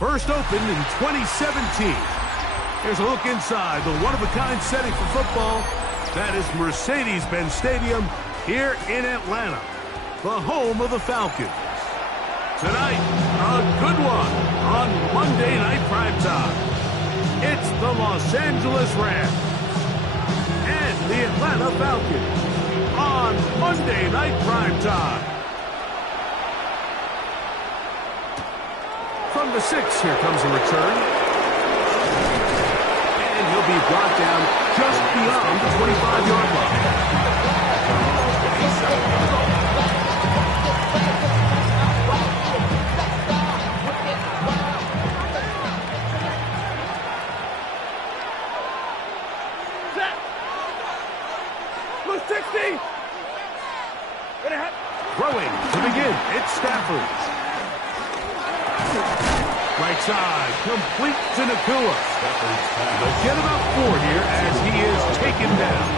First opened in 2017. Here's a look inside the one-of-a-kind setting for football. That is Mercedes-Benz Stadium here in Atlanta, the home of the Falcons. Tonight, a good one on Monday Night Primetime. It's the Los Angeles Rams and the Atlanta Falcons on Monday Night Primetime. From the 6, here comes a return. And he'll be brought down just beyond the 25-yard line. Throwing to begin, it's Stafford. Right side, complete to Nakua. They'll get about 4 here as he is taken down.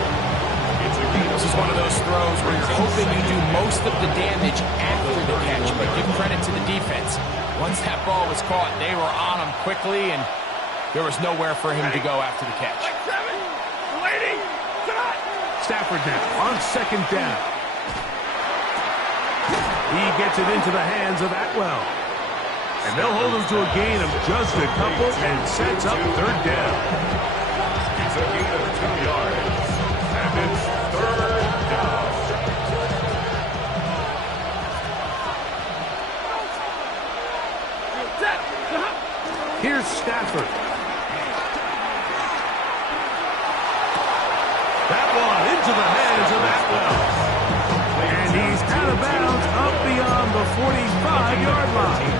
This is one of those throws where you're hoping you do most of the damage after the catch, but give credit to the defense. Once that ball was caught, they were on him quickly, and there was nowhere for him to go after the catch. Stafford now on second down. He gets it into the hands of Atwell. And they'll hold him to a gain of just a couple and sets up third down. It's a gain of 2 yards. And it's third down. Here's Stafford. That one into the hands of Atwell. And he's out of bounds up beyond the 45-yard line.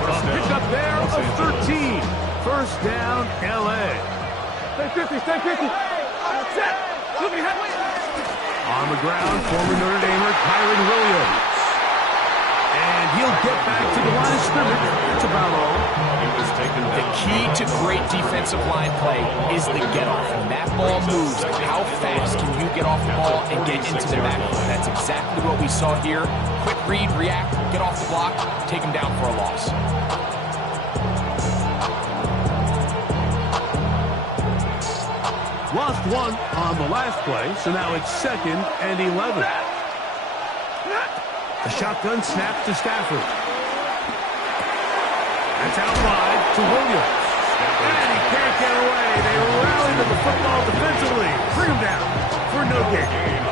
A pickup there of 13. First down, L.A. Stay 50. Set. Look ahead. On the ground, former Notre Damer Kyron Williams. And he'll get back to the line of scrimmage. That's about all. The key to great defensive line play is the get-off. When that ball moves, how fast can you get off the ball and get into the backfield? That's exactly what we saw here. Quick read, react, get off the block, take him down for a loss. Lost one on the last play, so now it's 2nd and 11. The shotgun snap to Stafford. That's out wide to Williams. And he can't get away. They rally to the football defensively. Bring him down for no gain.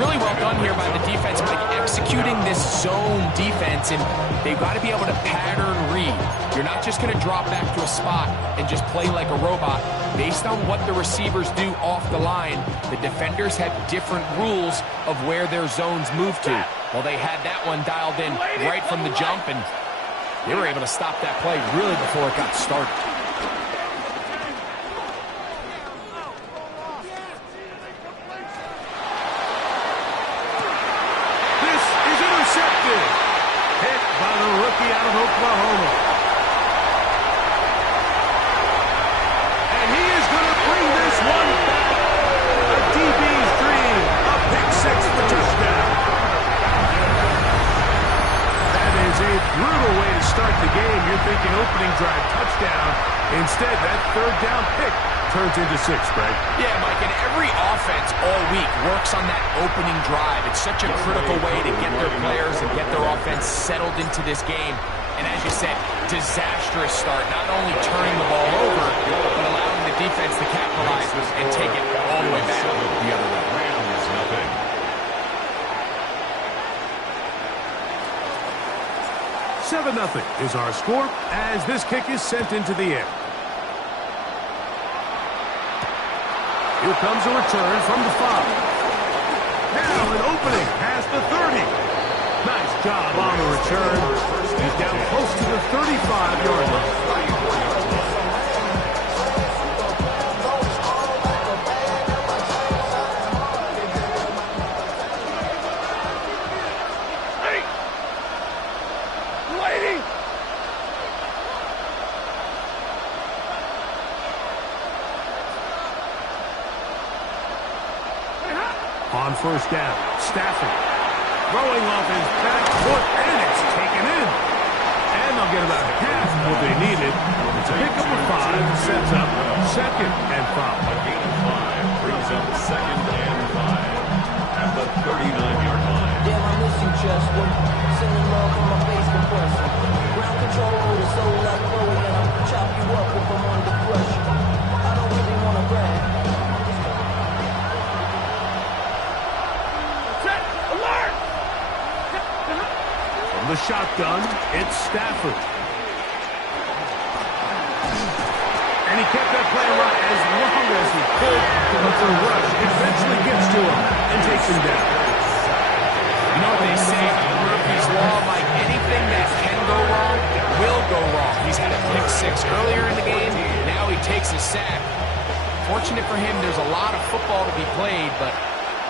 Really well done here by the defense, like executing this zone defense, and they've got to be able to pattern read. You're not just going to drop back to a spot and just play like a robot. Based on what the receivers do off the line, the defenders have different rules of where their zones move to. Well, they had that one dialed in right from the jump, and they were able to stop that play really before it got started. This is intercepted. Hit by the rookie out of Oklahoma. And he is going to bring this one back. A DB's dream. A pick 6 for touchdown. That is a brutal way to start the game. You're thinking opening drive touchdown. Instead, that third down pick turns into 6, Greg. Yeah, Mike, and every offense all week works on that opening drive. It's such a critical way to get their players and get their offense settled into this game. And as you said, disastrous start, not only turning the ball over, but allowing the defense to capitalize and take it all the way back the other way. 7-0 is our score as this kick is sent into the air. Here comes a return from the 5. Now an opening past the 30. Nice job on the return. He's down close to the 35-yard line. On first down, Stafford throwing off his back foot, and it's taken in. And they'll get about half of what they needed. It's a pickup of 5, sets up 2nd and 5. A gain of 5 brings up 2nd and 5 at the 39-yard line. Damn, I miss you, Chester. Sending love from my bass compressor. Ground control over so like Chloe, and I'll chop you up if I'm under pressure. I don't really want to brag. Set. Alert. From the shotgun, it's Stafford. And he kept that play right as long as he could, but the rush eventually gets to him and takes him down. You know what they say about Murphy's Law, Mike? Anything that can go wrong will go wrong. He's had a pick 6 earlier in the game. Now he takes a sack. Fortunate for him, there's a lot of football to be played, but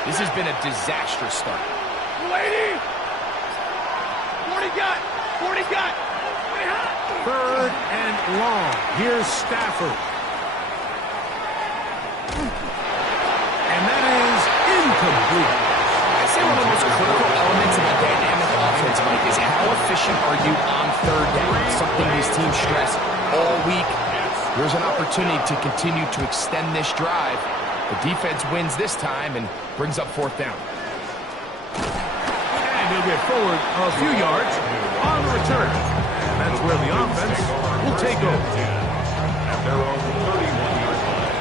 this has been a disastrous start. Lady. 40 got. 40 got. 40 hot. 3rd and long. Here's Stafford. And that is incomplete. I'd say one of the most critical elements of a dynamic offense, Mike, is how efficient are you on 3rd down? Something these teams stress all week. There's an opportunity to continue to extend this drive. The defense wins this time and brings up 4th down. And he'll get forward a few yards on the return. And that's where the offense will take over. At their own 31-yard line.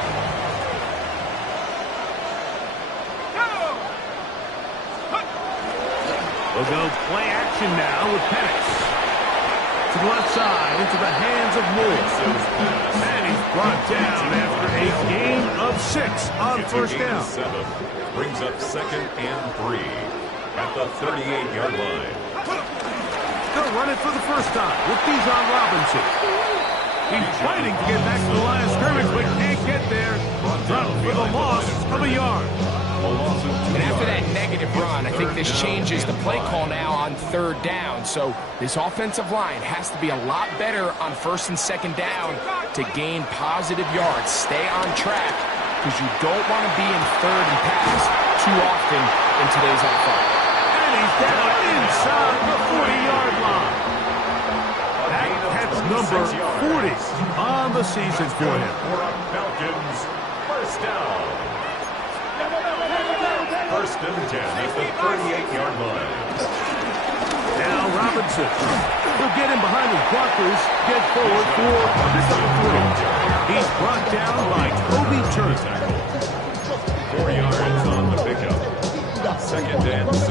We'll go play action now with Penix. To the left side, into the hands of Moore. And he's brought down after a gain of 6 on 1st down. 7 brings up 2nd and 3 at the 38-yard line. They'll run it for the first time with Bijan Robinson. He's fighting to get back to the line of scrimmage, but can't get there. Dropped for the loss of a yard. And after that negative run, I think this changes the play call now on 3rd down. So this offensive line has to be a lot better on 1st and 2nd down to gain positive yards. Stay on track because you don't want to be in 3rd and pass too often in today's NFL. And he's down inside the 40-yard line. That's number 40 on the season for him. For a Falcons first down. 1st and 10 at the 38-yard line. Now Robinson will get in behind his blockers, get forward for this number 40. He's brought down by Kobe Turner. 4 yards on the pickup. 2nd and 6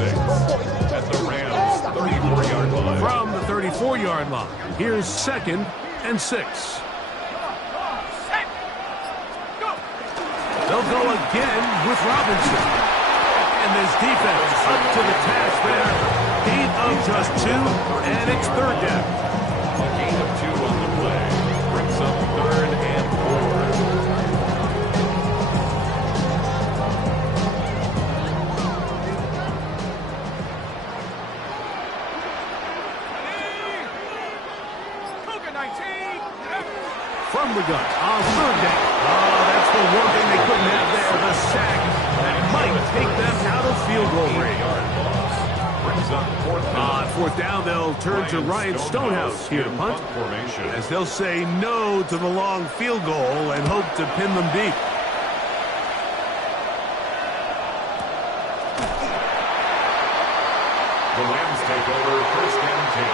at the Rams' 34-yard line. From the 34-yard line, here's 2nd and 6. They'll go again with Robinson. And this defense up to the task there. Gain of just 2, and it's 3rd down. A gain of 2 on the play brings up 3rd and 19. From the gun on 3rd down. Oh, that's the one thing they couldn't have there, the sack that might take them out of field goal range. 4-yard loss brings up 4th down. On 4th down, they'll turn to Ryan Stonehouse here to punt, formation. as they'll say no to the long field goal and hope to pin them deep. The Rams take over 1st and 10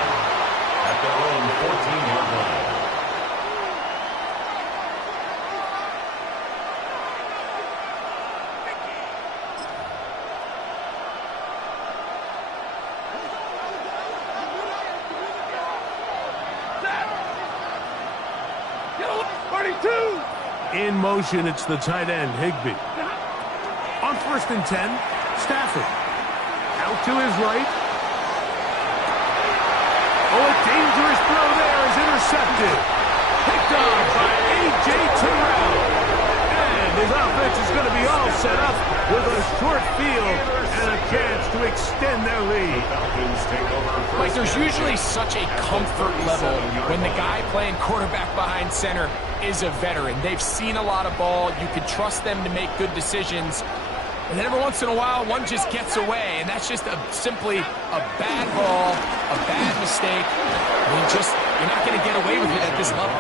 at their own 14-yard line. In motion, it's the tight end, Higbee. On 1st and 10, Stafford. Out to his right. Oh, a dangerous throw there is intercepted. Picked off by A.J. Terrell. And his offense is going to be all set up with a short field and a chance to extend their lead. Falcons take over. Like, there's usually such a comfort level when the guy playing quarterback behind center is a veteran. They've seen a lot of ball. You can trust them to make good decisions. And then every once in a while, one just gets away, and that's just simply a bad ball, a bad mistake. I mean, just You're not going to get away with it at this level.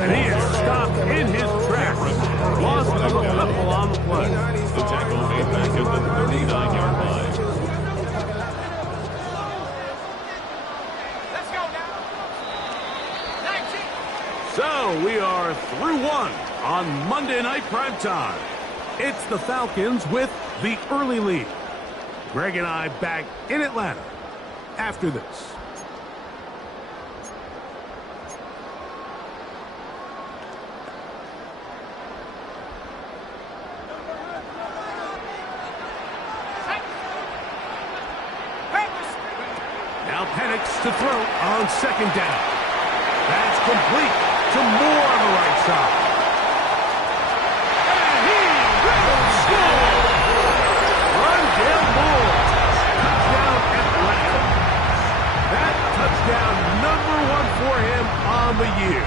And he is stopped in his tracks. Lost of a couple on the play. The tackle made back at the 39-yard line. Let's go now. 19. So we are through one on Monday Night Primetime. It's the Falcons with the early lead. Greg and I back in Atlanta after this. Now Penix to throw on second down. That's complete to Moore on the right side. And he will score! Rondale Moore. Touchdown Atlanta. That touchdown number 1 for him on the year.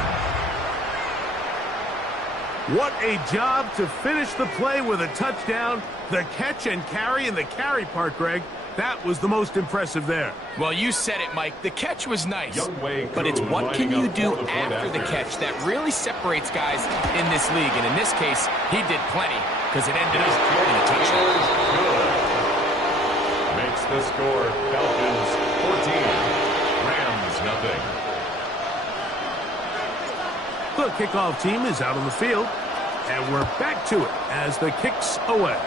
What a job to finish the play with a touchdown. The catch and carry, and the carry part, Greg, that was the most impressive there. Well, you said it, Mike. The catch was nice, Youngway but it's Coon what can lining you up do for the point after the after. catch that really separates guys in this league. And in this case, he did plenty because it ended up in a touchdown. Good. Makes the score Falcons 14, Rams nothing. The kickoff team is out on the field, and we're back to it as the kick's away.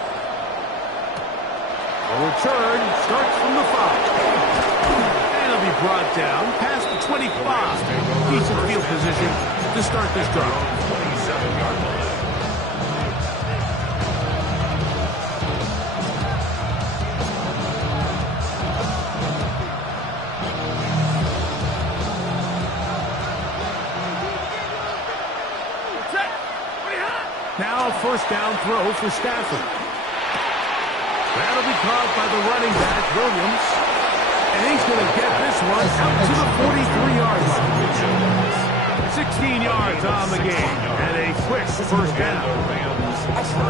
The return starts from the 5. And it'll be brought down past the 25. Decent field position to start this drive. 27-yard line. Now first down throw for Stafford. That'll be caught by the running back, Williams. And he's going to get this one out to the 43-yard line. 16 yards on the game. And a quick first down.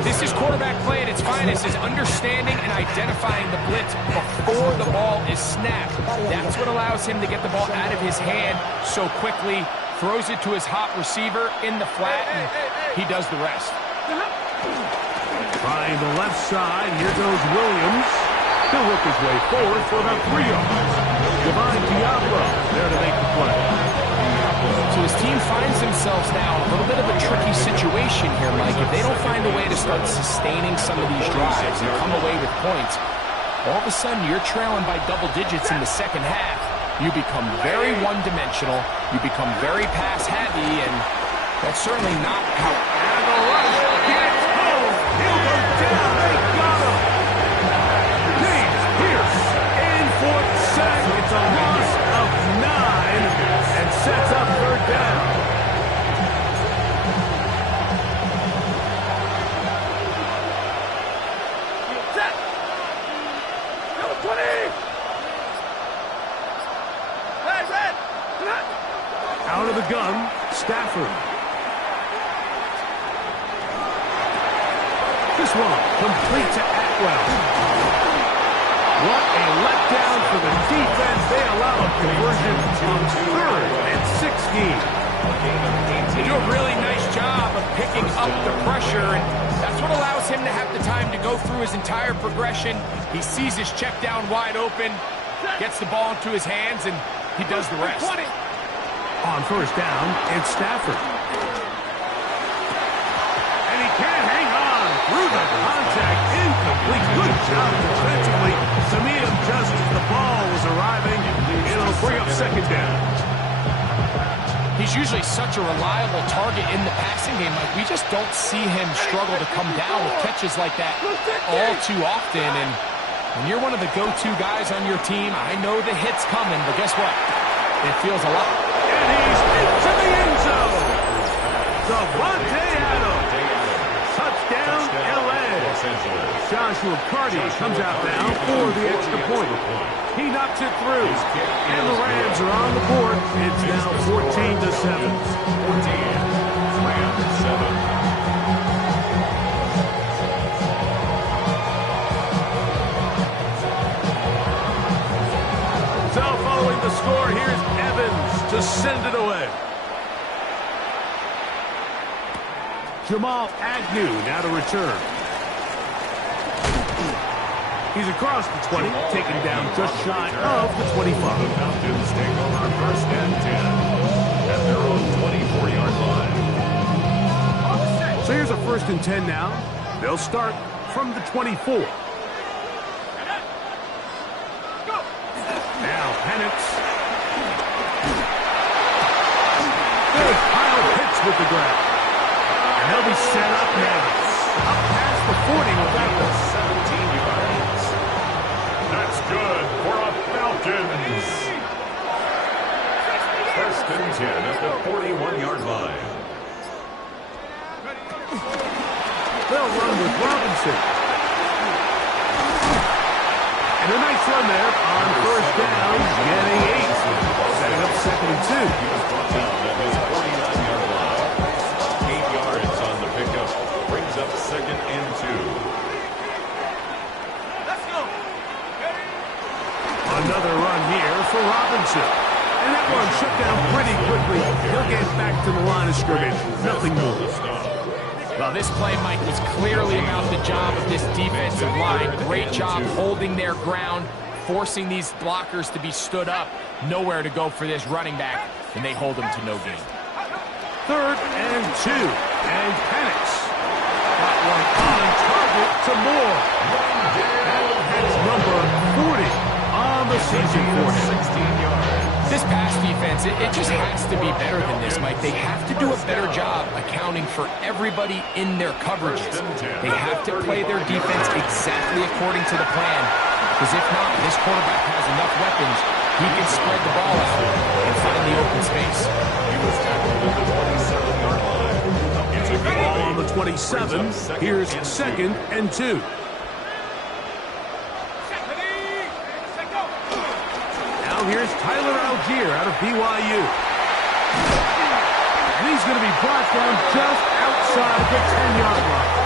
This is quarterback play at its finest, is understanding and identifying the blitz before the ball is snapped. That's what allows him to get the ball out of his hand so quickly, throws it to his hot receiver in the flat, and he does the rest. Trying the left side, here goes Williams. He'll work his way forward for about 3 yards. Divine Diablo there to make the play. So his team finds themselves now in a little bit of a tricky situation here, Mike. If they don't find a way to start sustaining some of these drives and come away with points, all of a sudden you're trailing by double digits in the second half. You become very one-dimensional. You become very pass-heavy, and that's certainly not how... And the rush gets home. He'll go down. They got him. James Pierce in for the sack. It's a loss of 9 and sets up third down. Set. Number 20. Red. Out of the gun, Stafford. This one complete to Atwell. What a letdown for the defense. They allow a conversion on 3rd and 16. They do a really nice job of picking up the pressure, and that's what allows him to have the time to go through his entire progression. He sees his check down wide open, gets the ball into his hands, and he does the rest. On first down, it's Stafford. And he can't hang on through the contact. Incomplete. Good job defensively to meet him just as the ball was arriving. It'll bring up second down. He's usually such a reliable target in the passing game. Like, we just don't see him struggle to come down with catches like that all too often. And when you're one of the go-to guys on your team, I know the hit's coming, but guess what? It feels a lot. And he's into the end zone. Davante Adams. Touchdown, L.A. Joshua Carty comes out now for the extra point. He knocks it through. And the Rams are on the board. It's now 14-7. 14, Rams 7. So following the score, here's Evans to send it away. Jamal Agnew now to return. He's across the 20, taken down just shy of the 25. The Falcons take over first and 10 at their own 24-yard line. So here's a first and 10 now. They'll start from the 24. Now Penix. Good pile hits with the grab. And they'll be set up now. Up past the 40 with that one. 17 yards. That's good for a Falcons. First and 10 at the 41-yard line. They'll run with Robinson. And a nice run there on first down, getting 8. Setting up second and 2. He was brought down at his 49-yard line. 8 yards on the pickup. Brings up second and 2. Let's go. Another run here for Robinson. And that one shut down pretty quickly. He'll get back to the line of scrimmage. Nothing more. Well, this play, Mike, was clearly about the job of this defensive line. Great job holding their ground, forcing these blockers to be stood up. Nowhere to go for this running back, and they hold them to no gain. Third and 2. And Penix. Got one on target to Moore. That's number 40 on the season for him. 16 yards. This pass defense, it just has to be better than this, Mike. They have to do a better job accounting for everybody in their coverages. They have to play their defense exactly according to the plan, because if not, this quarterback has enough weapons. He can spread the ball out and find the open space. He was tackled at the 27-yard line. It's a good Ball on the 27. Here's second and 2. Now here's Tyler Algier out of BYU. And he's going to be brought down just outside the 10-yard line.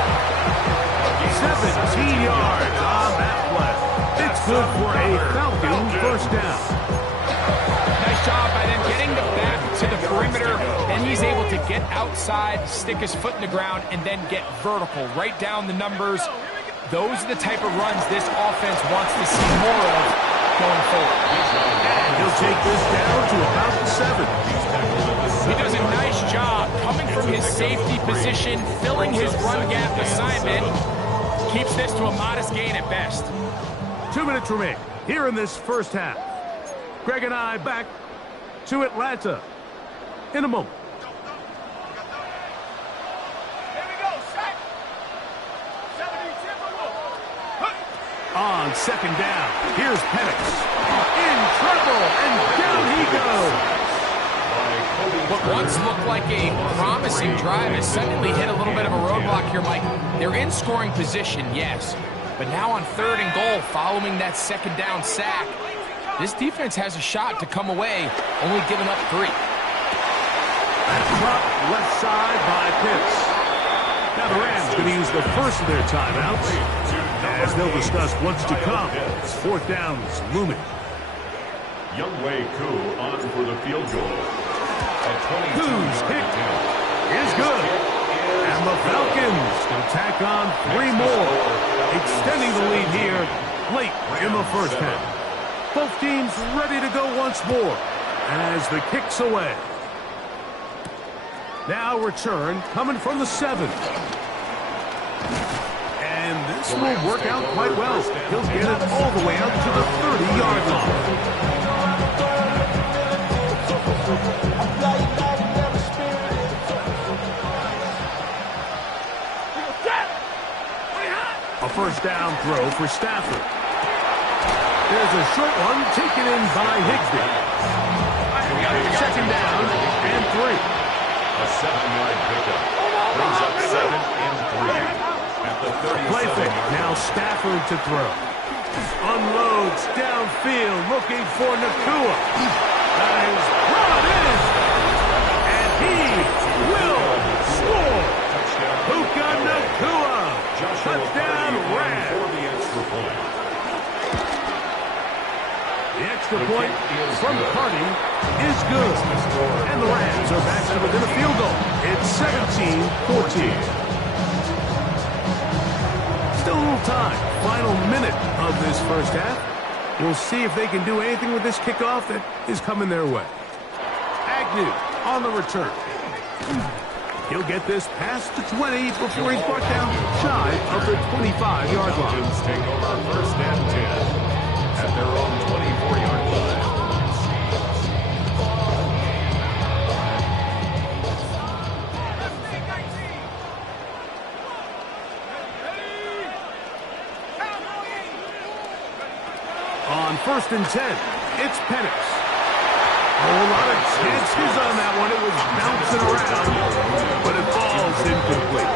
17 yards on that play. It's good for a Falcon first down. Nice job by them getting the back to the perimeter. Then he's able to get outside, stick his foot in the ground, and then get vertical. Right down the numbers. Those are the type of runs this offense wants to see more of going forward. And he'll take this down to about the 7. He does a nice job coming from his safety position, filling his run gap assignment. Keeps this to a modest gain at best. 2 minutes remain here in this first half. Greg and I back to Atlanta in a moment. Here we go, set. 70, On second down, here's Penix. In trouble, and down he goes. What once looked like a promising drive has suddenly hit a little bit of a roadblock here, Mike. They're in scoring position, yes. But now on third and goal, following that second down sack, this defense has a shot to come away, only giving up 3. That's dropped left side by Pitts. Now the Rams going to use the first of their timeouts. As they'll discuss what's to come. Fourth down's looming. Youngway Koo on for the field goal. Koo's kick is good. And the Falcons can tack on 3 more, extending the lead here late in the first half. Both teams ready to go once more as the kick's away. Now return coming from the 7. And this will work out quite well. He'll get it all the way out to the 30-yard line. A first down throw for Stafford. There's a short one taken in by Higbee. Second down and 3. A 7-yard pickup. Brings up 7 and 3. At the 37. Play fake. Now Stafford to throw. Unloads downfield looking for Nakua. That is brought in. And he will score. Puka Nakua. Touchdown Rams. For the extra point. The extra extra point from Carney is good. And the Rams are back to within a field goal. It's 17-14. Still a little time. Final minute of this first half. We'll see if they can do anything with this kickoff that is coming their way. Agnew on the return. He'll get this past the 20 before he's brought down shy of the 25-yard line. Take over first and 10 at their own 24-yard line. On first and 10, it's Penix. A whole lot of chances on that one. It was bouncing around, but it falls incomplete.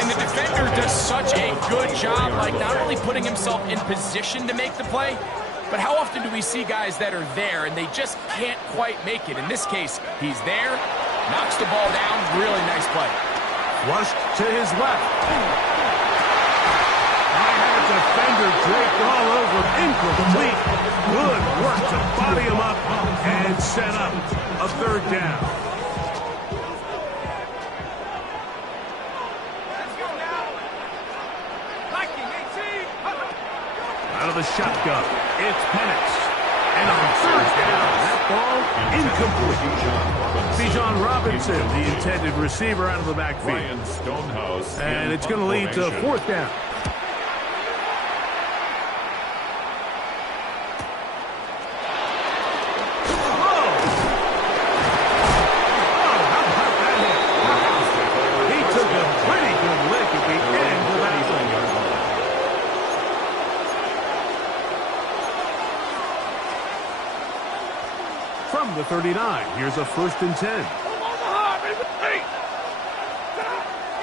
And the defender does such a good job, like not only putting himself in position to make the play, but how often do we see guys that are there and they just can't quite make it? In this case, he's there, knocks the ball down, really nice play. Flushed to his left. Defender draped all over, incomplete. Good work to body him up and set up a third down. Out of the shotgun, it's Penix. And on third down, that ball incomplete. Bijan Robinson, the intended receiver, out of the backfield. And it's going to lead to fourth down. From the 39, here's a first and 10.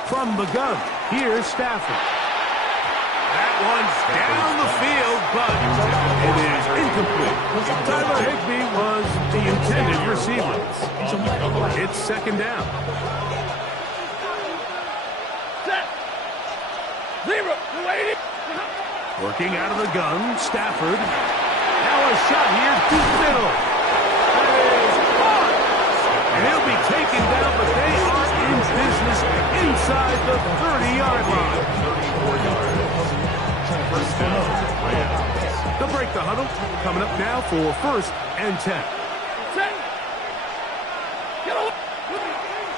From the gun, here's Stafford. That one's down the field, but it is incomplete. Tyler Higbee was the intended receiver. It's second down. Working out of the gun, Stafford. Now a shot here, deep middle. And he'll be taken down, but they are in business inside the 30-yard line. They'll break the huddle. Coming up now for first and 10.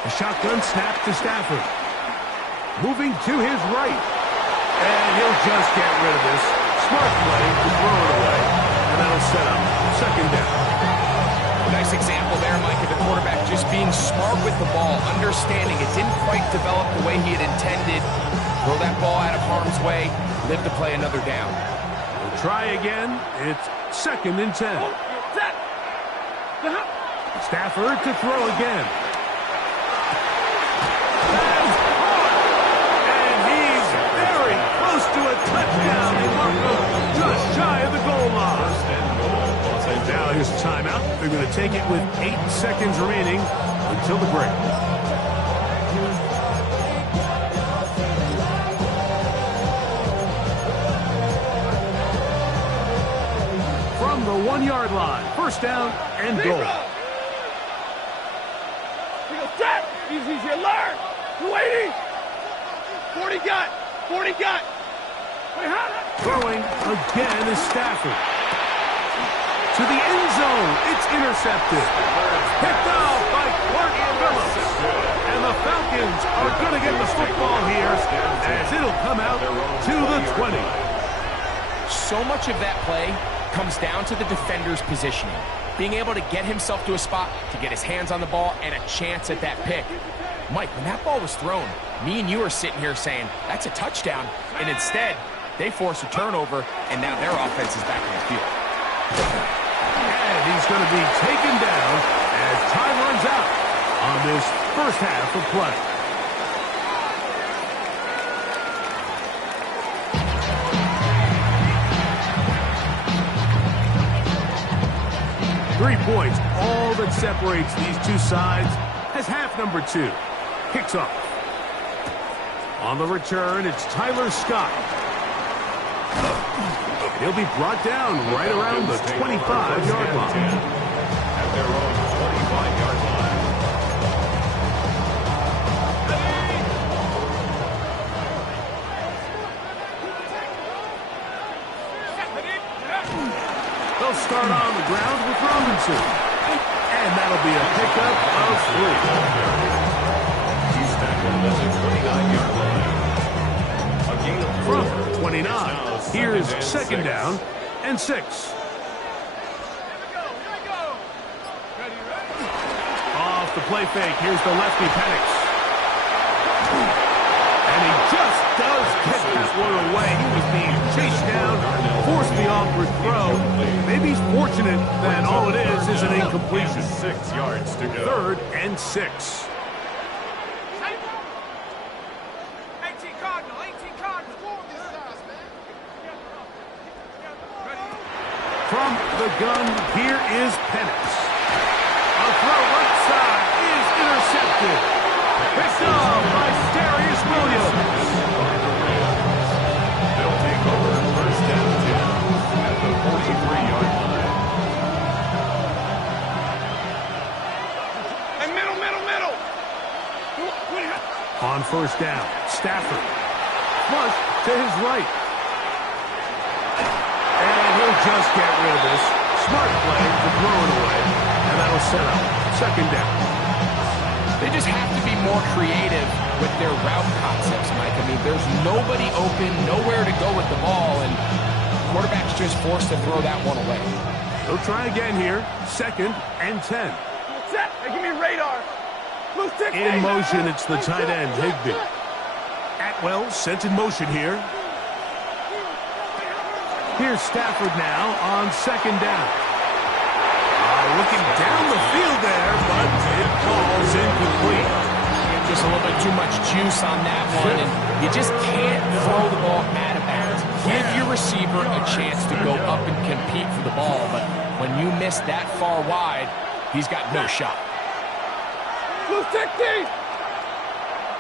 A shotgun snap to Stafford. Moving to his right. And he'll just get rid of this. Smart play to throw it away. And that'll set up second down. Nice example there, Mike, of the quarterback just being smart with the ball, understanding it didn't quite develop the way he had intended. Throw that ball out of harm's way, live to play another down. We'll try again. It's second and 10. Stafford to throw again. And he's very close to a touchdown. They mark him just shy of the goal line. Now here's a timeout. They're going to take it with 8 seconds remaining until the break. From the 1-yard line, first down and goal. Easy, LAR. 280. 40 got. 40 got. Throwing again is Stafford. To the end zone, it's intercepted. Picked off by Courtney Phillips. And the Falcons are going to get the football here as it'll come out to the 20. So much of that play comes down to the defender's positioning. Being able to get himself to a spot, to get his hands on the ball, and a chance at that pick. Mike, when that ball was thrown, me and you are sitting here saying, that's a touchdown. And instead, they force a turnover, and now their offense is back on the field. And he's going to be taken down as time runs out on this first half of play. Three points, all that separates these two sides as half number 2 kicks off. On the return, it's Tyler Scott. He'll be brought down right around the 25-yard line. At their own 25-yard line. They'll start on the ground with Robinson. And that'll be a pickup of 3. He's tackled at the 29-yard line. A gain of 4. From 29, here's second down and 6. Off the play fake, here's the lefty Penix. And he just does get that one away. He was being chased down, forced the awkward throw. Maybe he's fortunate that all it is an incompletion. 6 yards to go. 3rd and 6. From the gun, here is Penix. A throw right side is intercepted. Picked off by Darius Williams. They'll take over first down 10 at the 43-yard line. And middle. On first down, Stafford. Flush to his right. And he'll just get rid of this. Smart play to throw it away. And that'll set up second down. They just have to be more creative with their route concepts, Mike. I mean, there's nobody open, nowhere to go with the ball, and the quarterback's just forced to throw that one away. They'll try again here. 2nd and 10. Set. Hey, give me radar. Blue stick. In motion, it's the tight end, Higbee. Atwell sent in motion here. Here's Stafford now on second down. Looking down the field there, but it falls incomplete. Just a little bit too much juice on that one, and you just can't throw the ball out of bounds. Give your receiver a chance to go up and compete for the ball, but when you miss that far wide, he's got no shot. Blue stick, D.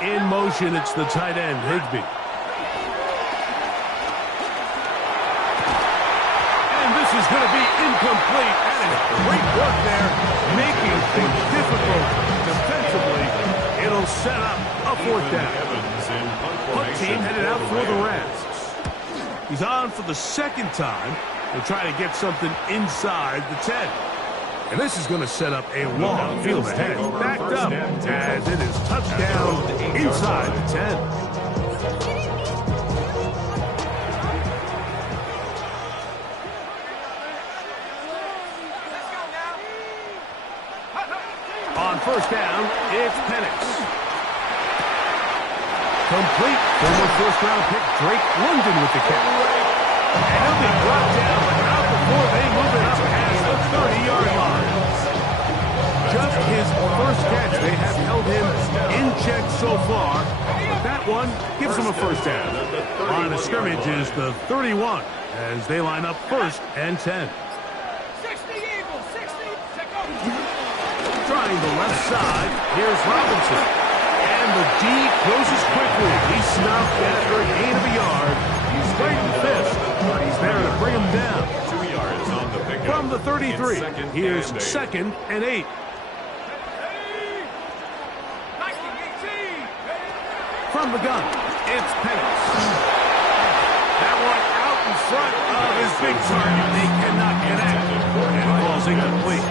In motion, it's the tight end, Higbee. And this is going to be incomplete. That is great work there, making things difficult defensively. It'll set up a 4th down. Punt team headed out for the Rams. He's on for the 2nd time. They'll try to get something inside the 10. And this is going to set up a long field ahead. Backed up as it is touchdown inside the 10. On first down, it's Penix. Complete. Former first-round pick Drake London with the catch. And he'll be brought down, but not before they move it up past the 30-yard line. Just his first catch. They have held him in check so far. That one gives him a first down. Line of scrimmage is the 31 as they line up 1st and 10. 60 Eagles, 60. Trying the left side, here's Robinson. And the D closes quickly. He snuffed after a gain of a yard. He's fighting fist, but he's there to bring him down. 2 yards on the pickup. From the 33, here's 2nd and 8. From the gun, it's Penix. That one out in front of his big target. They cannot connect. And it falls incomplete.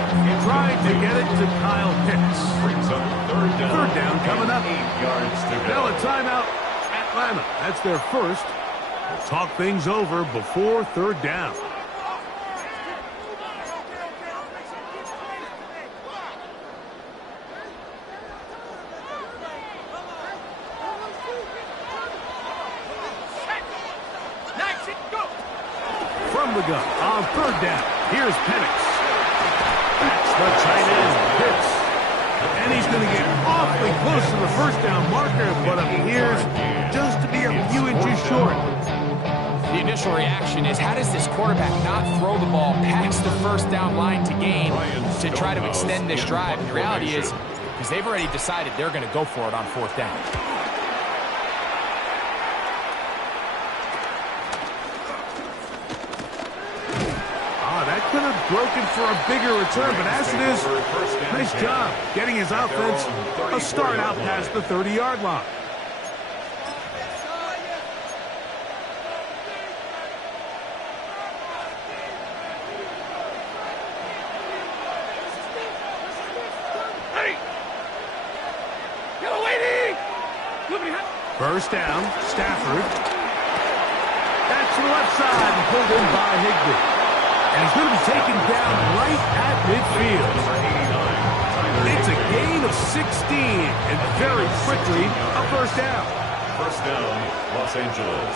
Trying to get it to Kyle Pitts. Brings up 3rd down. 3rd down coming up. 8 yards to go. Now a timeout, Atlanta. That's their first. We'll talk things over before 3rd down. From the gun on 3rd down, here's Penix. That's the tight end, Pitts. And he's going to get awfully close to the first down marker, but appears just to be a few inches short. The initial reaction is, how does this quarterback not throw the ball past the first down line to gain to try to extend this drive? And the reality is, because they've already decided they're going to go for it on 4th down. could have broken for a bigger return, but as it is, nice job getting his offense a start out past the 30-yard line. First down, Stafford. Back to the left side and pulled in by Higbee. And he's going to be taken down right at midfield. It's a gain of 16, and very quickly a first down. First down, Los Angeles.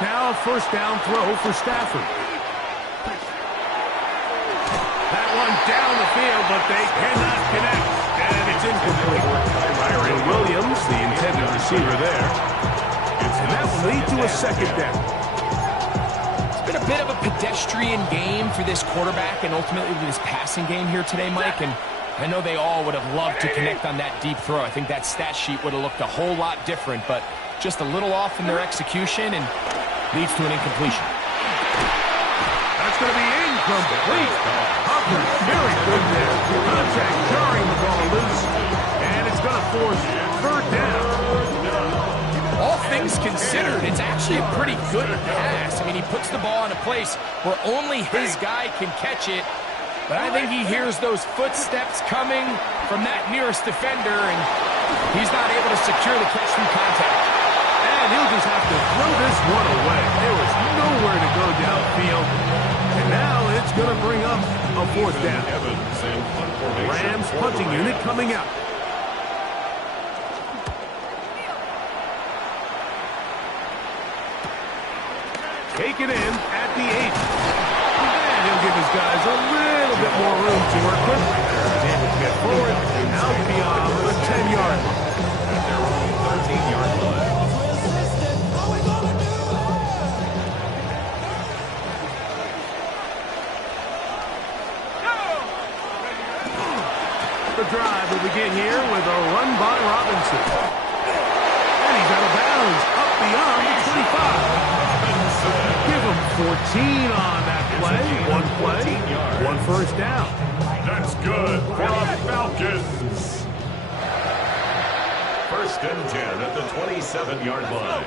Now a first down throw for Stafford. That one down the field, but they cannot connect. And it's incomplete. Byron Williams, the intended receiver there. And that will lead to a second down. It's been a bit of a pedestrian game for this quarterback and ultimately this passing game here today, Mike. And I know they all would have loved to connect on that deep throw. I think that stat sheet would have looked a whole lot different, but just a little off in their execution and leads to an incompletion. That's going to be incomplete. Hubbard, very good there. Contact jarring the ball loose. And it's going to force third down. All things considered, it's actually a pretty good pass. I mean, he puts the ball in a place where only his guy can catch it. But I think he hears those footsteps coming from that nearest defender, and he's not able to secure the catch through contact. And he'll just have to throw this one away. There was nowhere to go downfield. And now it's going to bring up a fourth down. Rams punting unit coming out. Take it in at the 8. And he'll give his guys a little bit more room to work with. He's able to get forward out beyond the 10-yard line. At their own 13-yard line. The drive will begin here with a run by Robinson. And he's out of bounds, up beyond the 25. Give him 14 on that play. One play, one first down. That's good for the Falcons. First and 10 at the 27-yard line.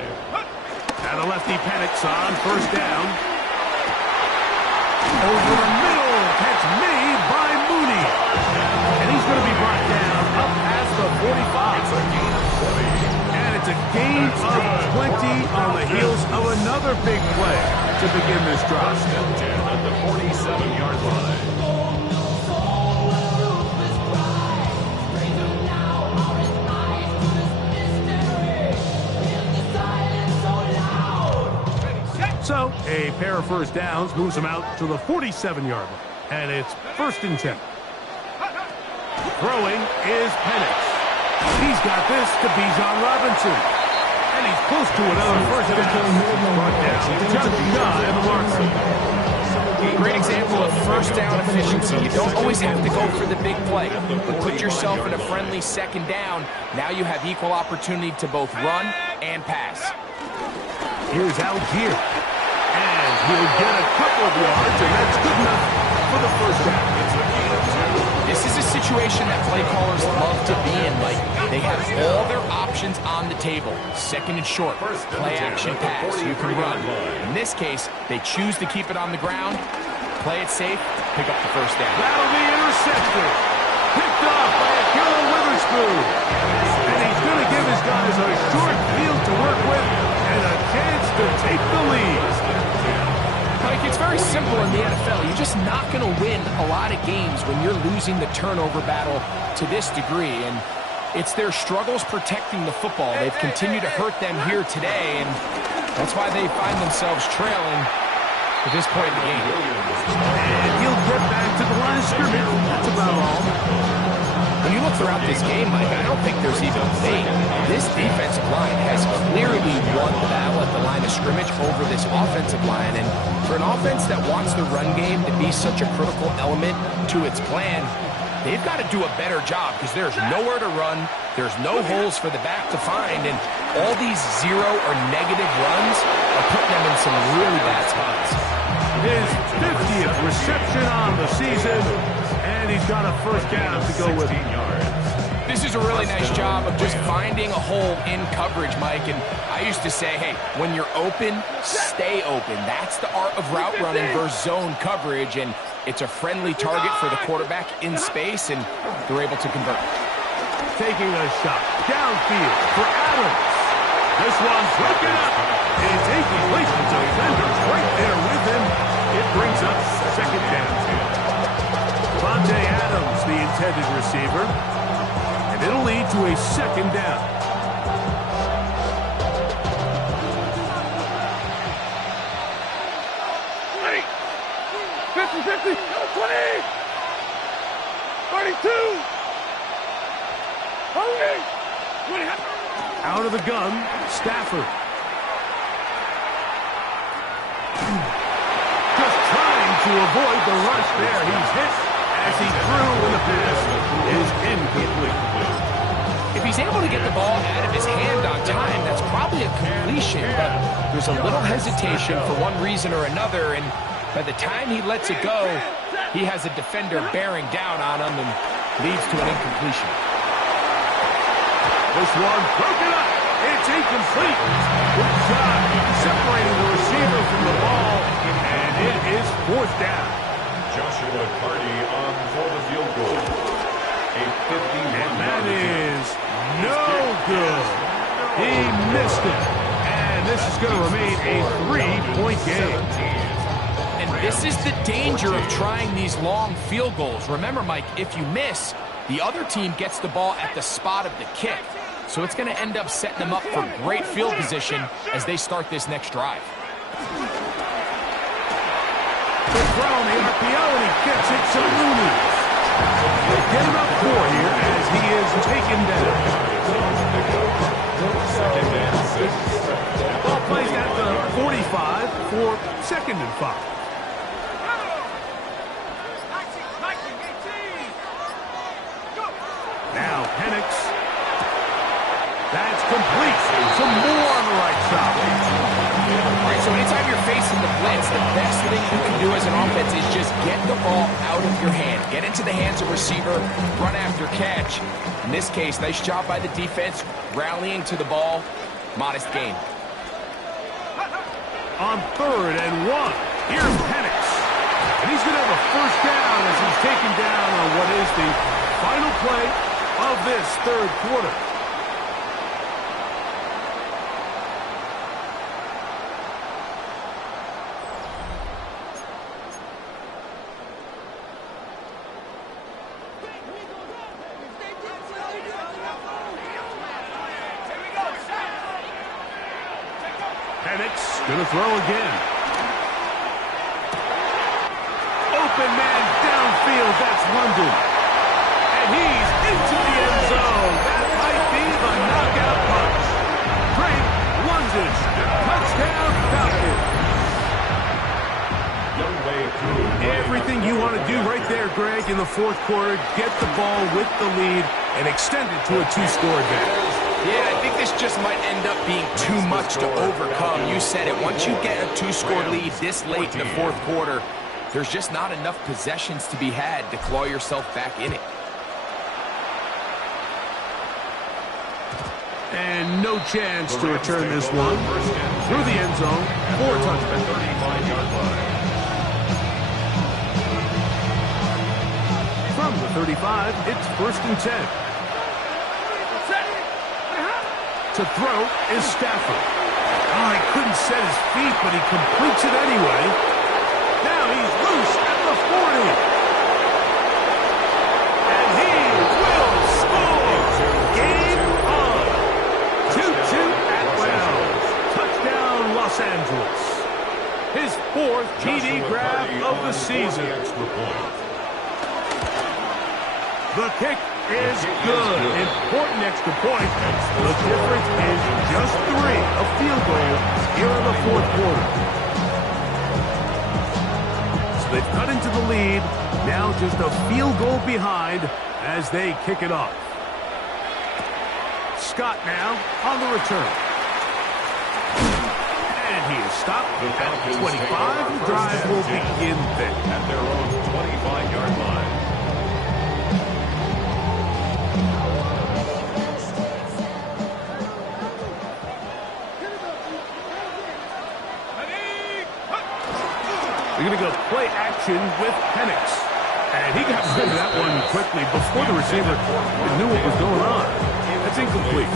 And the lefty panics on first down. Over the middle, catch made by Mooney. And he's going to be brought down up past the 45. It's a gain of 20. And it's a gain of 20 on the heels of another big play to begin this drive. First and 10 at the 47-yard line. So, a pair of first downs moves him out to the 47-yard line. And it's first and 10. Throwing is Penix. He's got this to Bijan Robinson. And he's close to another first down. Brought down just shy of the mark. Great example of first down efficiency. You don't always have to go for the big play, but put yourself in a friendly second down. Now you have equal opportunity to both run and pass. Here's Algier. And he'll get a couple of yards, and that's good enough for the first down. It's a gain of 2. This is a situation that play callers love to be in. Like, they have all their options on the table. Second and short, play action pass, you can run. In this case, they choose to keep it on the ground, play it safe, pick up the first down. That'll be intercepted. Picked off by Akira Witherspoon. And he's going to give his guys a short field to work with and a chance to take the lead. Mike, it's very simple in the NFL. You're just not going to win a lot of games when you're losing the turnover battle to this degree. And it's their struggles protecting the football. They've continued to hurt them here today, and that's why they find themselves trailing at this point in the game. And he'll get back to the line of scrimmage. That's about all. When you look throughout this game, Mike, I don't think there's even a debate. This defensive line has clearly won the battle at the line of scrimmage over this offensive line. And for an offense that wants the run game to be such a critical element to its plan, they've got to do a better job because there's nowhere to run. There's no holes for the back to find. And all these zero or negative runs are putting them in some really bad spots. His 50th reception on the season, and he's got a first down to go with him. This is a really nice job of just finding a hole in coverage, Mike. And I used to say, hey, when you're open, stay open. That's the art of route running versus zone coverage, and it's a friendly target for the quarterback in space, and they're able to convert. Taking a shot downfield for Adams. This one's broken up. It's incomplete. The defender's right there with him. It brings up second down. Devontae Adams, the intended receiver. And it'll lead to a second down. Ready. 50-50. 20. 32. Hurry. 20. Out of the gun, Stafford. Just trying to avoid the rush there. He's hit as he threw, and the pass is incomplete. If he's able to get the ball out of his hand on time, that's probably a completion, but there's a little hesitation for one reason or another, and by the time he lets it go, he has a defender bearing down on him and leads to an incompletion. This one broken up. It's incomplete. Good shot separating the receiver from the ball, and it is fourth down. Joshua Carty on for the field goal. A 51. And that is no good. He missed it. And this is going to remain a 3-point game. And this is the danger of trying these long field goals. Remember, Mike, if you miss, the other team gets the ball at the spot of the kick. So it's going to end up setting them up for great field position as they start this next drive. The throw on the RPO, and he gets it to Looney. They get him up 4 here as he is taken down. Second and 6. Ball placed at the 45 for second and 5. Now Penix. That's complete. Some more on the right side. All right, so anytime you're facing the blitz, the best thing you can do as an offense is just get the ball out of your hand. Get into the hands of receiver, run after catch. In this case, nice job by the defense, rallying to the ball. Modest gain. On 3rd and 1, here's Penix. And he's going to have a first down as he's taken down on what is the final play of this third quarter. Penix going to throw again. Open man downfield, that's London. And he's into the end zone. That might be the knockout punch. Great lunges. Touchdown, Falcons. Everything you want to do right there, Greg, in the fourth quarter. Get the ball with the lead and extend it to a 2-score advantage. Yeah, I think this just might end up being too much to overcome. You said it. Once you get a 2-score lead this late in the fourth quarter, there's just not enough possessions to be had to claw yourself back in it. And no chance to return this one through the end zone for a touchdown. 35-yard line. From the 35, it's 1st and 10. To throw is Stafford. Oh, he couldn't set his feet, but he completes it anyway. Now he's loose at the 40. And he will score. Game on. 2-2 Atlanta. Touchdown Los Angeles. His 4th TD grab of the season. The kick is good. Important extra point. The difference is just 3, a field goal here in the fourth quarter. So they've cut into the lead. Now just a field goal behind as they kick it off. Scott now on the return. And he is stop at 25. The drive will begin then. At their own 25-yard line. They're going to go play action with Penix. And he got rid of that one quickly before the receiver knew what was going on. That's incomplete.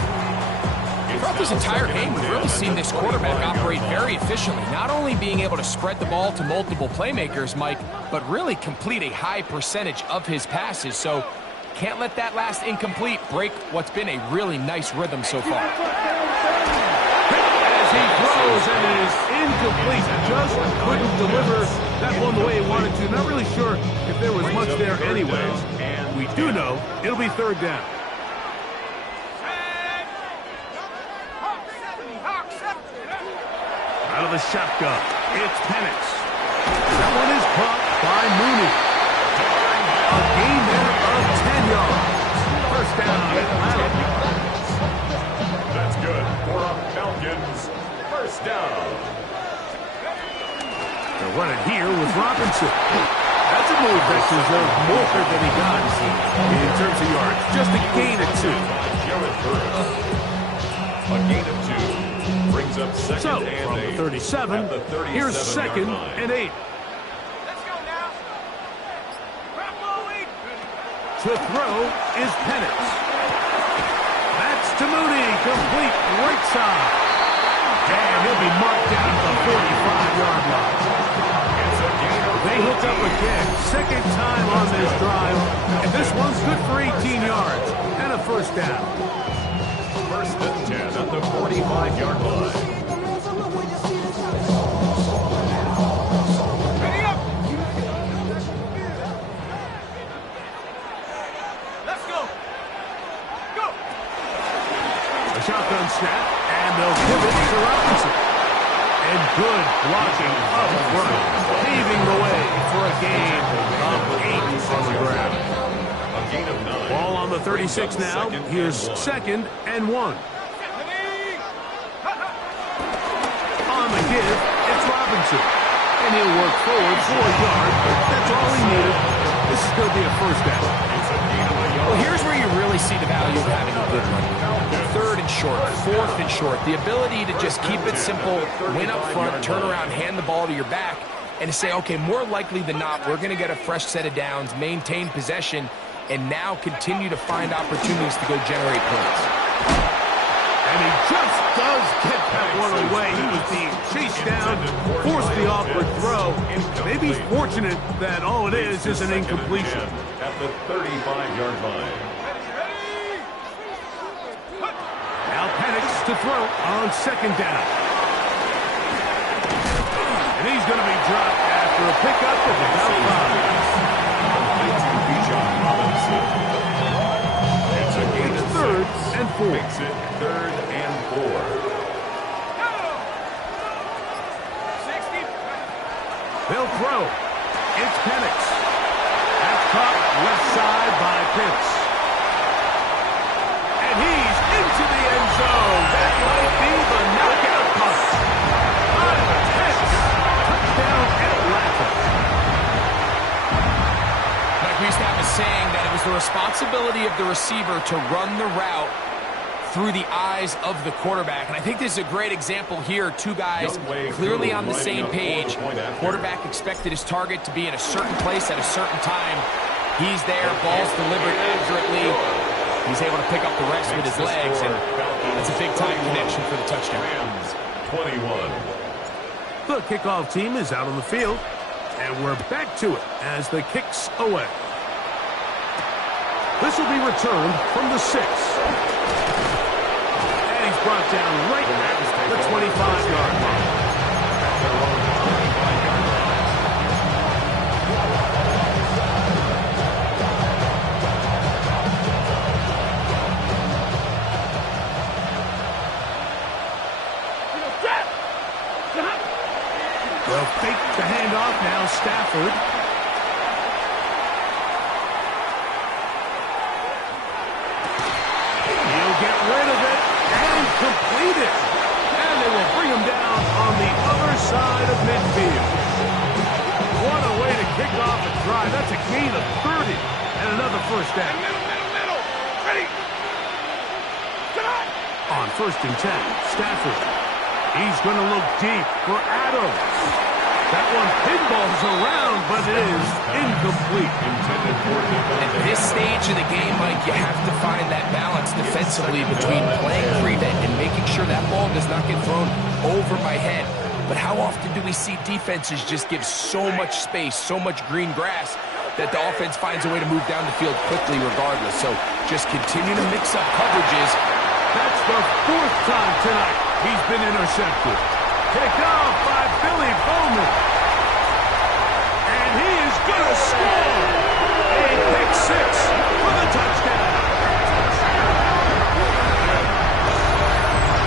Throughout this entire game, we've really seen this quarterback operate very efficiently, not only being able to spread the ball to multiple playmakers, Mike, but really complete a high percentage of his passes. So can't let that last incomplete break what's been a really nice rhythm so far. As he throws, and it is incomplete. Just couldn't deliver that one the way he wanted to. Not really sure if there was much there anyways. We do know it'll be third down. Out of the shotgun, it's Penix. That one is caught by Mooney. A gain there of 10 yards. First down, Atlanta. That's good for a Falcons first down. They're running here with Robinson. That's a move that deserves more than he got in terms of yards. Just a gain of 2. A gain of 2. Brings up second So, and from the 8. 37, At the 37 here's second line. and 8. To throw is Penix. That's to Mooney, complete right side. And he'll be marked down at the 45-yard line. They hook up again, second time on this drive, and this one's good for 18 yards and a first down. First and 10 at the 45-yard line. Shotgun snap, and they'll give it to Robinson. And good blocking up front, paving the way for a gain of 8 on the ground. A gain of 9. Ball on the 36 now. Here's second and 1. On the give, it's Robinson. And he'll work forward for a yard. That's all he needed. This is going to be a first down. Well, here's where you really see the value of having a good run. Third and short, fourth and short. The ability to just keep it simple, win up front, turn around, hand the ball to your back, and to say, okay, more likely than not, we're going to get a fresh set of downs, maintain possession, and now continue to find opportunities to go generate points. And he just does get that one away. He was being chased down, forced the awkward throw. Maybe fortunate that all it is an incompletion. At the 35-yard line. Now Penix to throw on second down. And he's going to be dropped after a pickup of about 5. It's a gain of Third 6. and 4. Makes it third and 4. They'll throw. It's Penix. That's caught left side by Pitts. And he's into the end zone. That might be the knockout punt. Pitts. Touchdown Atlanta. Like we used to have a saying that it was the responsibility of the receiver to run the route through the eyes of the quarterback. And I think this is a great example here. Two guys clearly on the same page. Quarterback expected his target to be in a certain place at a certain time. He's there, ball's delivered accurately. He's able to pick up the rest with his legs, and it's a big-time connection for the touchdown. 21. The kickoff team is out on the field, and we're back to it as the kick's away. This will be returned from the 6. And he's brought down right at the 25-yard line. They'll fake the handoff now, Stafford. He'll get rid of it and complete it. And they will bring him down on the other down. Middle. Ready. On 1st and 10, Stafford. He's going to look deep for Adams. That one pinballs around, but it is incomplete. At this stage of the game, Mike, you have to find that balance defensively between playing prevent and making sure that ball does not get thrown over my head. But how often do we see defenses just give so much space, so much green grass, that the offense finds a way to move down the field quickly regardless? So just continue to mix up coverages. That's the 4th time tonight he's been intercepted. Picked off by Billy Bowman. And he is going to score. A pick 6 for the touchdown.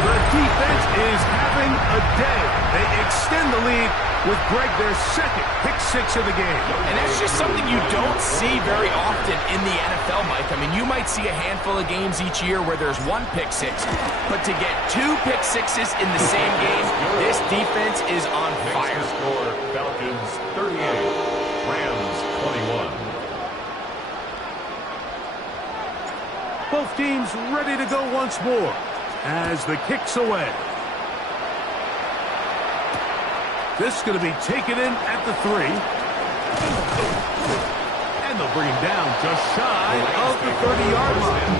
The defense is having a day. They extend the lead with Greg, their 2nd pick 6 of the game. And that's just something you don't see very often in the NFL, Mike. I mean, you might see a handful of games each year where there's 1 pick 6, but to get 2 pick 6s in the same game, this defense is on fire. Score, Falcons 38, Rams 21. Both teams ready to go once more as the kick's away. This is going to be taken in at the 3. And they'll bring him down just shy of the 30-yard line.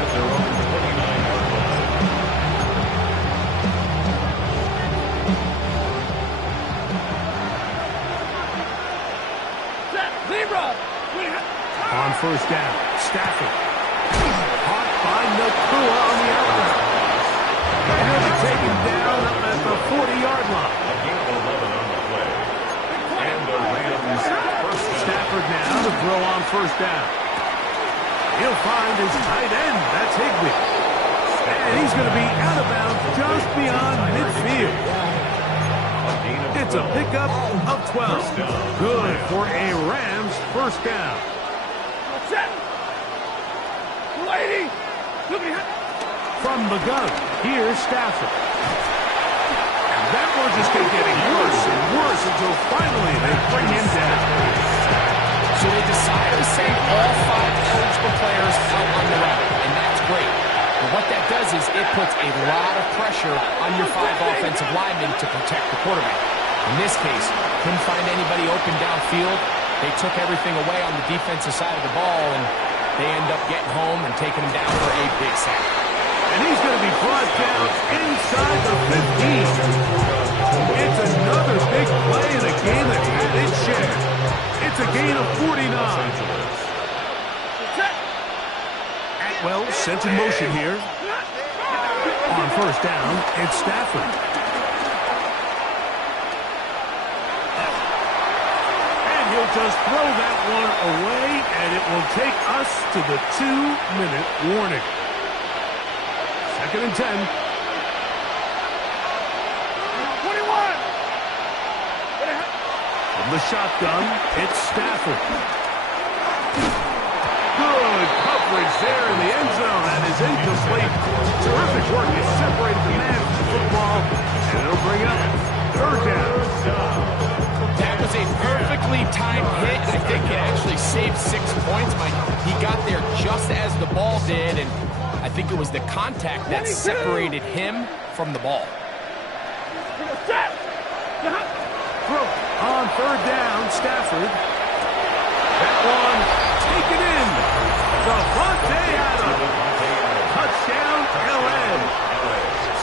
At their own 29-yard Set. Zebra. On 1st down, Stafford. Caught by Nakua on the outlet. And he'll be taken down at the 40-yard line. A gain of 11 on the play. And the Rams first down. Stafford now to throw on 1st down. He'll find his tight end. That's Higbee. And he's going to be out of bounds just beyond midfield. It's a pickup of 12. Good for a Rams 1st down. Set. Lady. Look at From the gun, here's Stafford. And that one just kept getting worse and worse until finally they bring him down. So they decided to send all 5 eligible players out on the route, and that's great. But what that does is it puts a lot of pressure on your 5 offensive linemen to protect the quarterback. In this case, couldn't find anybody open downfield. They took everything away on the defensive side of the ball, and they end up getting home and taking him down for a big sack. And he's going to be brought down inside the 15. It's another big play in a game that had its share. It's a gain of 49. Atwell sent in motion here. On 1st down, it's Stafford. And he'll just throw that one away, and it will take us to the 2-minute warning. 2nd and 10. 21. From the shotgun, it's Stafford. Good coverage there in the end zone. That is incomplete. Terrific work to separate the man from the football. And it'll bring up 3rd down. That was a perfectly timed hit. I think it actually saved 6 points. He got there just as the ball did, and I think it was the contact that separated him from the ball. Set. Throw on 3rd down, Stafford. That one taken in. Devontae Adams. Touchdown, LA.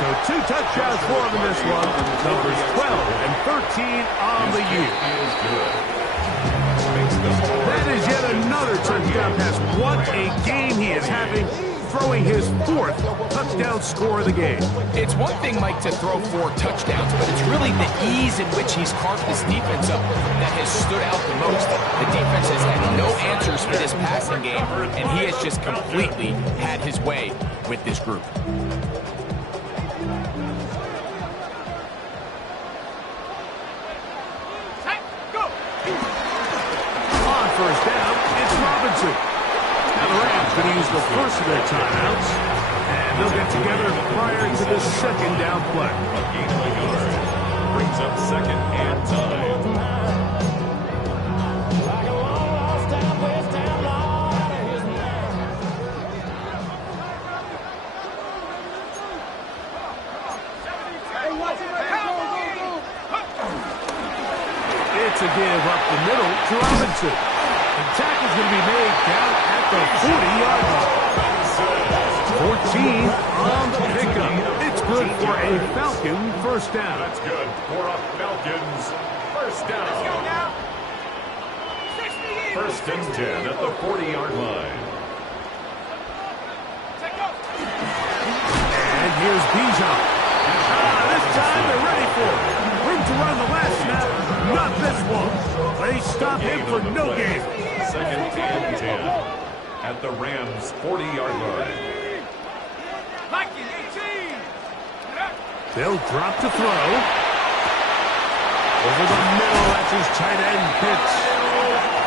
So 2 touchdowns for him in this one. Numbers 12 and 13 on the year. That is yet another touchdown pass. What a game he is having, throwing his 4th touchdown score of the game. It's one thing, Mike, to throw 4 touchdowns, but it's really the ease in which he's carved this defense up that has stood out the most. The defense has had no answers for this passing game, and he has just completely had his way with this group. On 1st down, it's Robinson. Now the Rams going to use the first of their timeouts, and they'll get together prior to the 2nd down play. A gain of a yard. Brings up 2nd and time. a give up the middle to Robinson. The tackle's going to be made down at the 40-yard line. 14 on the pickup. It's good for a Falcon first down. That's good for a Falcons first down. Let's go now. 60. First and 10 at the 40-yard line. Take off. And here's Bijan. This time they're ready for it. Room to run the last snap. Not this one. They stop him for no gain. Second and 10 at the Rams' 40-yard line. Like it, 18. They'll drop to throw. Over the middle, that's his tight end Pitts.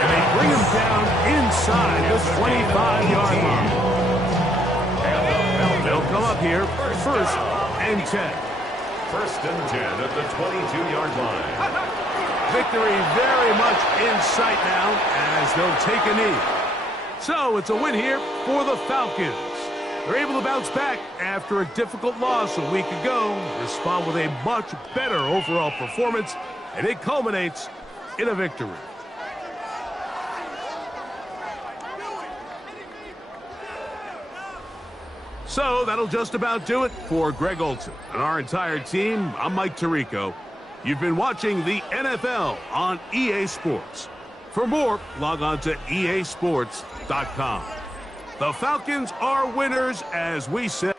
And they bring him down inside the 25-yard line. They'll come up here first and 10. First and 10 at the 22-yard line. Victory very much in sight now as they'll take a knee. So it's a win here for the Falcons. They're able to bounce back after a difficult loss a week ago, respond with a much better overall performance, and it culminates in a victory. So that'll just about do it for Greg Olson and our entire team. I'm Mike Tirico. You've been watching the NFL on EA Sports. For more, log on to easports.com. The Falcons are winners, as we said.